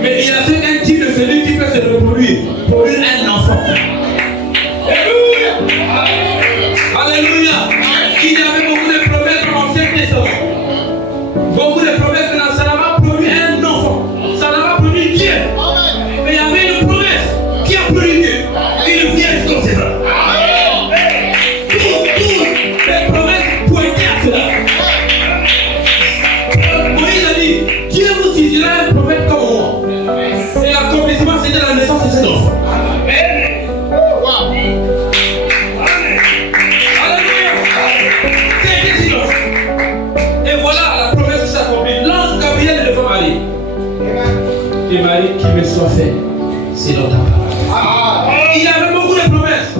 Mais il a fait un type de celui qui peut se reproduire, produire un enfant. Alléluia! Alléluia! Il y avait beaucoup de promesses dans l'Ancien Testament. Beaucoup de promesses, mais ça n'a pas produit un enfant. Ça n'a pas produit Dieu. Mais il y avait une promesse qui a produit Dieu. Une vierge conséquente. Toutes les promesses pointaient à cela. Moïse a dit, Dieu vous suffira un prophète comme moi. Et l'accomplissement, c'était la naissance de cet enfant. Alléluia. C'était silence. Et voilà la promesse qui s'accomplit. L'ange Gabriel devant Marie. Et Marie, qui me soit fait selon ta parole. Il y avait beaucoup de promesses.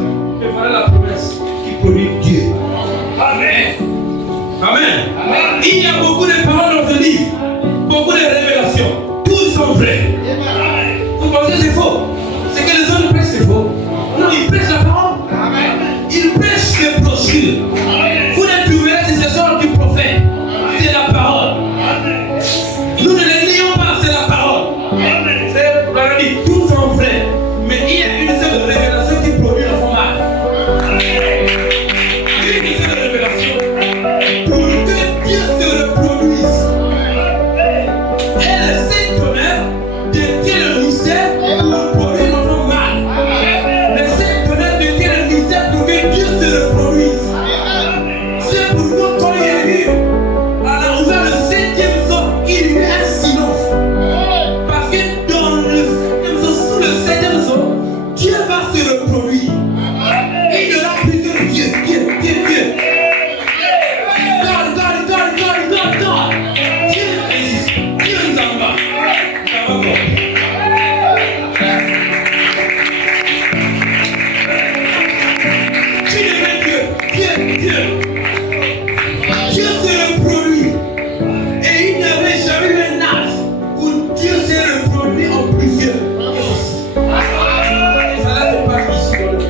Et voilà la promesse qui produit Dieu. Amen. Amen. Il y a beaucoup de paroles dans ce livre. Beaucoup de révélations. Toutes sont vraies. Vous pensez que c'est faux? C'est que les hommes prêchent, c'est faux. Non, ils prêchent la parole. Ils prêchent les brochures. Vous ne trouvez que ce sont du prophète. C'est la parole. Nous ne les lions pas, c'est la parole. C'est, on a dit, tous sont vrais. Mais il y a une seule révélation qui produit le format. Une seule révélation. Pour que Dieu se reproduise. Et le Saint-Tonnerre détient le mystère pour produire l'enfant mâle. Le Saint-Tonnerre détient le mystère pour que Dieu se reproduise. C'est pourquoi quand il y a eu, on a ouvert le 7e sceau, il y a eu un silence. Parce que dans le 7e sceau, sous le 7e sceau, Dieu va se reproduire. Et il y aura plusieurs Dieu. God. Dieu existe. Dieu nous en va. Ça va quoi? Tu deviens Dieu. Dieu se reproduit. Et il n'y avait jamais eu un âge où Dieu s'est reproduit en plusieurs. Et ça là, c'est pas ici dans le monde.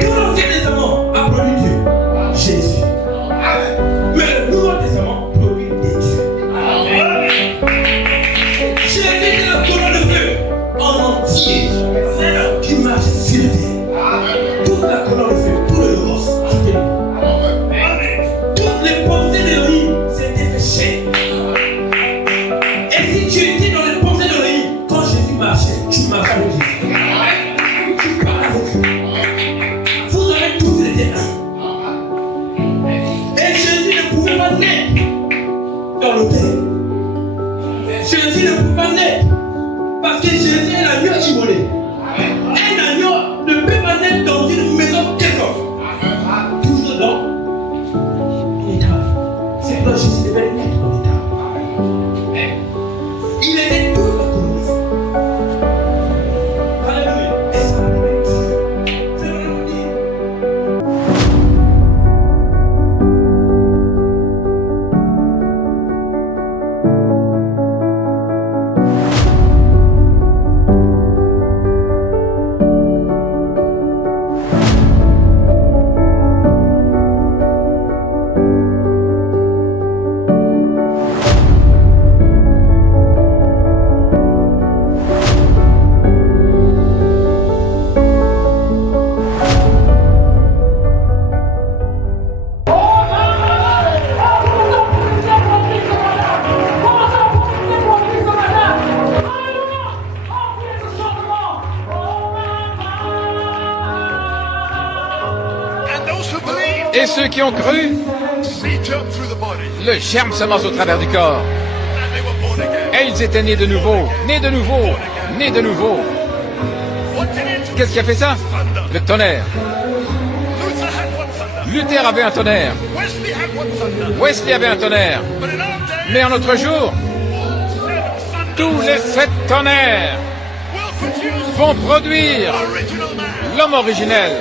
Tout l'Ancien Testament a produit Dieu, Jésus. Mais le Nouveau Testament produit des dieux. Jésus est la colonne de feu en entier qui marche sur la terre. Toute la colonne de feu, tout le logos, c'était lui. Toutes les pensées d'Élohim s'étaient fait chair. Et si tu étais dans les pensées d'Élohim, quand Jésus marchait, tu marchais avec Jésus. Tu parlais avec lui. Vous avez tous été un. Et Jésus ne pouvait pas naître dans l'autel. Jésus ne pouvait pas naître parce que Jésus est l'agneau immolé. Un agneau ne peut pas naître dans une maison quelconque. Toujours dans l'état. C'est pourquoi Jésus devait naître dans l'état. Il était tout la cause. Alléluia. Et ça avait Dieu. C'est vrai qu'on dit. Et ceux qui ont cru, le germe se lance au travers du corps. Et ils étaient nés de nouveau. Qu'est-ce qui a fait ça? Le tonnerre. Luther avait un tonnerre. Wesley avait un tonnerre. Mais en notre jour, tous les 7 tonnerres vont produire l'homme originel.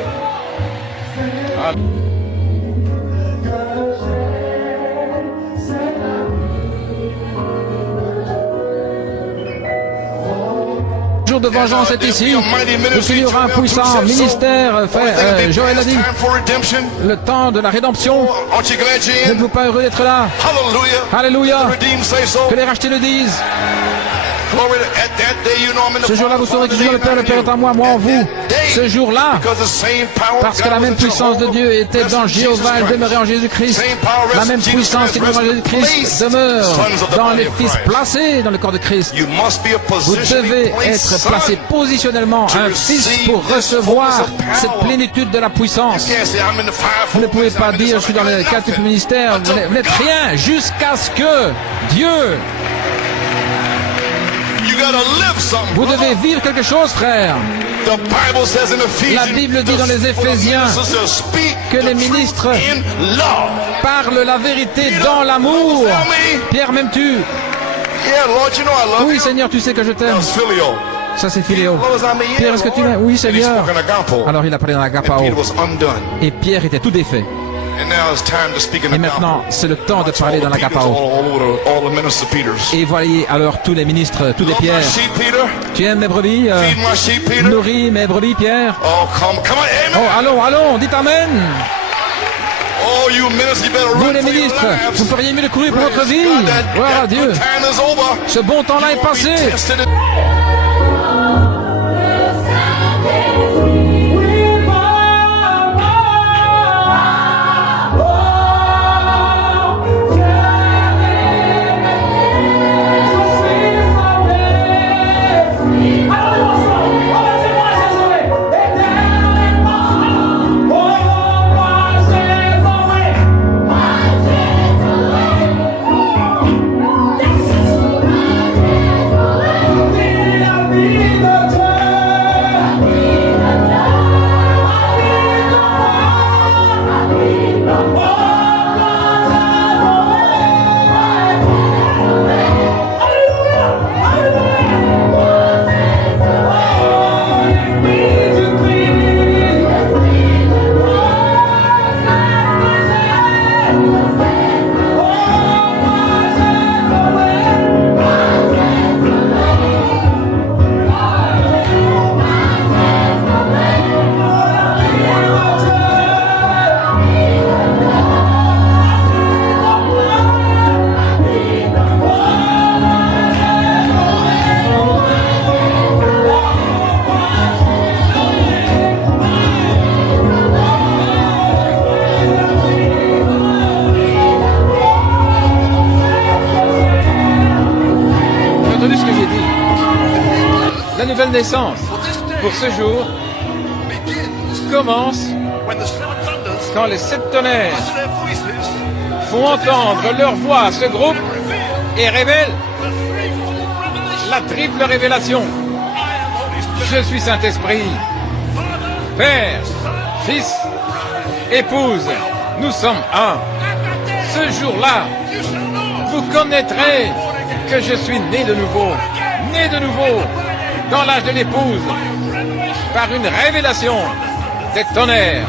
de vengeance est ici. Il y aura un puissant ministère. Joël a dit, le temps de la rédemption. N'êtes-vous pas heureux d'être là? Alléluia. Que les rachetés le disent. Ce jour-là, vous saurez que je suis le Père est en moi, moi en vous. Ce jour-là, parce que la même puissance de Dieu était dans Jéhovah, elle demeurait en Jésus-Christ. La même puissance qui demeure en Jésus-Christ demeure dans les fils placés dans le corps de Christ. Vous devez être placé positionnellement, un fils pour recevoir cette plénitude de la puissance. Vous ne pouvez pas dire, je suis dans le quintuple ministère, vous n'êtes rien jusqu'à ce que Dieu... Vous devez vivre quelque chose, frère. La Bible dit dans les Éphésiens que les ministres parlent la vérité dans l'amour. Pierre, m'aimes-tu? Oui, Seigneur, tu sais que je t'aime. Ça, c'est Philéo. Pierre, est-ce que tu m'aimes? Oui, Seigneur. Alors, il a parlé dans l'agapao. Et Pierre était tout défait. Et maintenant, c'est le temps de parler dans l'agapao. Et voyez alors tous les ministres, tous les Pierres. Tu aimes mes brebis? Nourris mes brebis, Pierre? Oh, allons, dites Amen. Vous les ministres, vous feriez mieux de courir pour votre vie. Gloire à Dieu. Ce bon temps-là est passé. Naissance pour ce jour commence quand les 7 tonnerres font entendre leur voix à ce groupe et révèlent la triple révélation. Je suis Saint-Esprit, Père, Fils, Épouse, nous sommes un. Ce jour-là, vous connaîtrez que je suis né de nouveau, dans l'âge de l'épouse, par une révélation des tonnerres.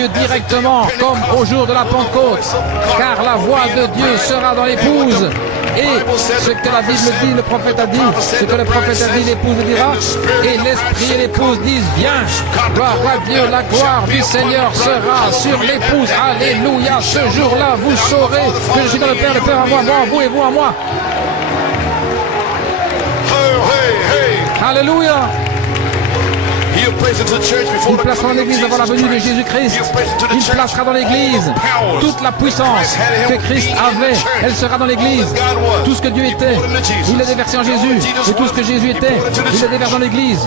Dieu directement, comme au jour de la Pentecôte, car la voix de Dieu sera dans l'épouse. Et ce que la Bible dit, le prophète a dit, ce que le prophète a dit, l'épouse le dira, et l'esprit et l'épouse disent, viens, gloire à Dieu, la gloire du Seigneur sera sur l'épouse. Alléluia, ce jour-là, vous saurez que je suis dans le Père en moi, moi en vous et vous en moi. Alléluia. Il placera dans l'église avant la venue de Jésus-Christ. Il placera dans l'église toute la puissance que Christ avait. Elle sera dans l'église. Tout ce que Dieu était, il l'a déversé en Jésus. Et tout ce que Jésus était, il l'a déversé dans l'église.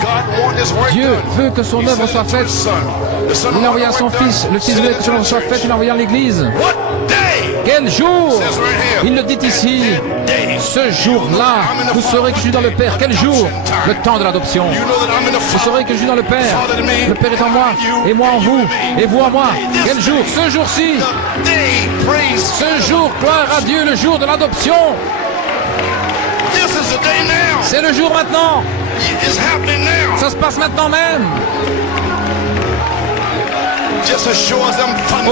Dieu veut que son œuvre soit faite. Il a envoyé à son Fils. Le Fils veut que son œuvre soit faite. Il l'a envoyé en l'église. Quel jour? Il le dit ici. Ce jour-là, vous saurez que je suis dans le Père. Quel jour? Le temps de l'adoption. Vous saurez que je suis dans le Père. Le Père est en moi, et moi en vous, et vous en moi. Quel jour? Ce jour-ci. Ce jour, gloire à Dieu, le jour de l'adoption. C'est le jour maintenant. Ça se passe maintenant même.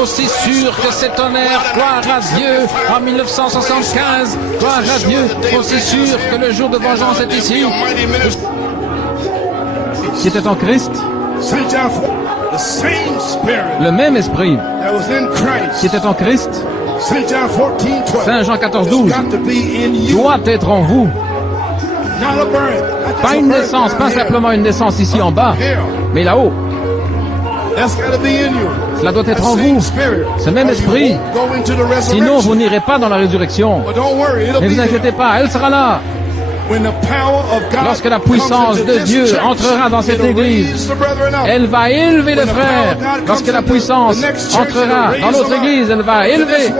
Aussi sûr que c'est tonnerre, gloire à Dieu, en 1975, gloire à Dieu, aussi sûr que le jour de vengeance est ici. Qui était en Christ, le même esprit qui était en Christ, Saint Jean 14, 12, doit être en vous. Pas une naissance, pas simplement une naissance ici en bas, mais là-haut. Cela doit être en vous, ce même esprit. Sinon, vous n'irez pas dans la résurrection. Ne vous inquiétez pas, elle sera là. Lorsque la puissance de Dieu entrera dans cette église, elle va élever les frères. Lorsque la puissance entrera dans l'autre église, elle va élever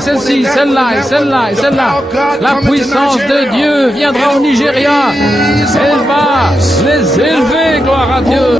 celle-ci, celle-là et celle-là et celle-là. La puissance de Dieu viendra au Nigeria. Elle va les élever, gloire à Dieu.